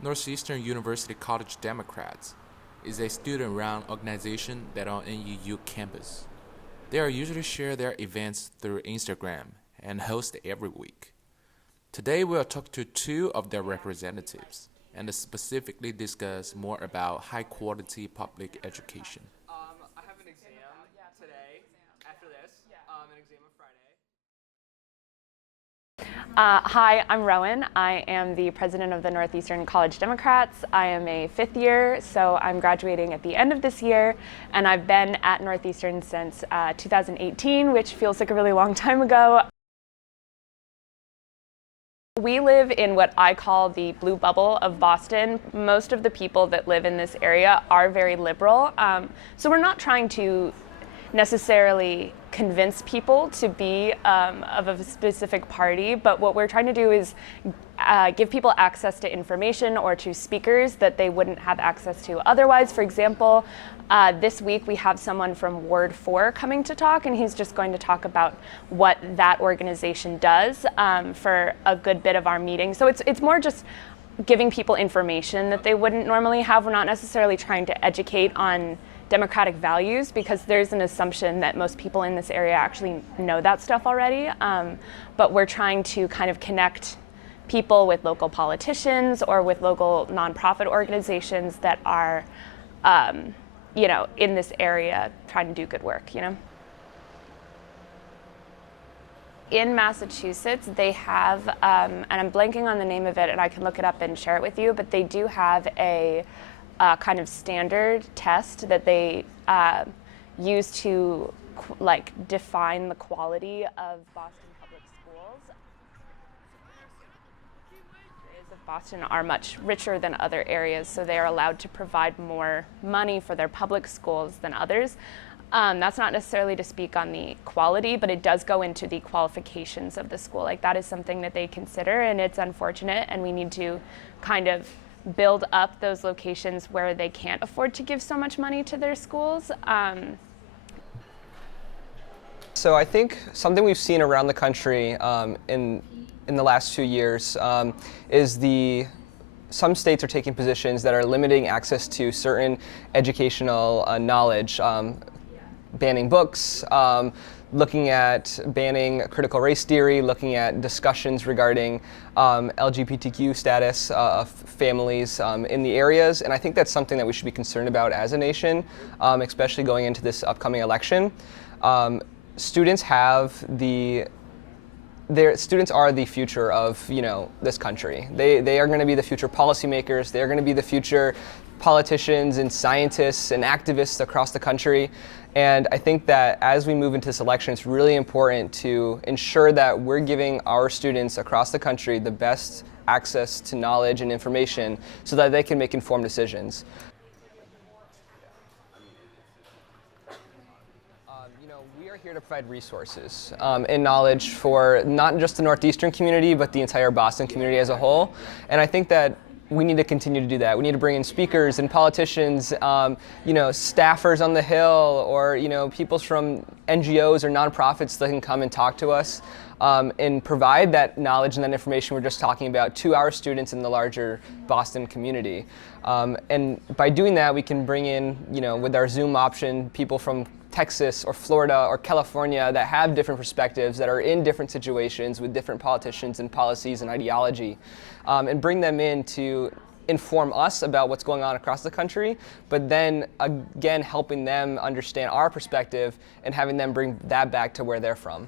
Northeastern University College Democrats is a student-run organization that on NUU campus. They are usually share their events through Instagram and host every week. Today we'll talk to two of their representatives and specifically discuss more about high-quality public education. I have an exam today after this, an exam on Friday. Hi, I'm Rowan. I am the president of the Northeastern College Democrats. I am a fifth year, so I'm graduating at the end of this year, and I've been at Northeastern since 2018, which feels like a really long time ago. We live in what I call the blue bubble of Boston. Most of the people that live in this area are very liberal, so we're not trying to necessarily convince people to be of a specific party, but what we're trying to do is give people access to information or to speakers that they wouldn't have access to otherwise. For example, this week we have someone from Ward 4 coming to talk, and he's just going to talk about what that organization does for a good bit of our meeting. So it's more just giving people information that they wouldn't normally have. We're not necessarily trying to educate on democratic values, because there's an assumption that most people in this area actually know that stuff already. But we're trying to kind of connect people with local politicians or with local nonprofit organizations that are, in this area trying to do good work, In Massachusetts, they have, and I'm blanking on the name of it, and I can look it up and share it with you, but they do have a kind of standard test that they use to define the quality of Boston public schools. Areas of Boston are much richer than other areas, so they are allowed to provide more money for their public schools than others. That's not necessarily to speak on the quality, but it does go into the qualifications of the school. That is something that they consider, and it's unfortunate, and we need to kind of build up those locations where they can't afford to give so much money to their schools. So I think something we've seen around the country in the last 2 years is some states are taking positions that are limiting access to certain educational knowledge, banning books, looking at banning critical race theory, looking at discussions regarding LGBTQ status of families in the areas. And I think that's something that we should be concerned about as a nation, especially going into this upcoming election. Students are the future of this country. They are going to be the future policymakers. They are going to be the future politicians and scientists and activists across the country. And I think that as we move into this election, it's really important to ensure that we're giving our students across the country the best access to knowledge and information so that they can make informed decisions. We are here to provide resources and knowledge for not just the Northeastern community, but the entire Boston community as a whole. And I think that we need to continue to do that. We need to bring in speakers and politicians, staffers on the Hill, or people from NGOs or nonprofits that can come and talk to us and provide that knowledge and that information we're just talking about to our students in the larger Boston community. And by doing that, we can bring in, with our Zoom option, people from Texas or Florida or California that have different perspectives, that are in different situations with different politicians and policies and ideology, and bring them in to inform us about what's going on across the country, but then again helping them understand our perspective and having them bring that back to where they're from.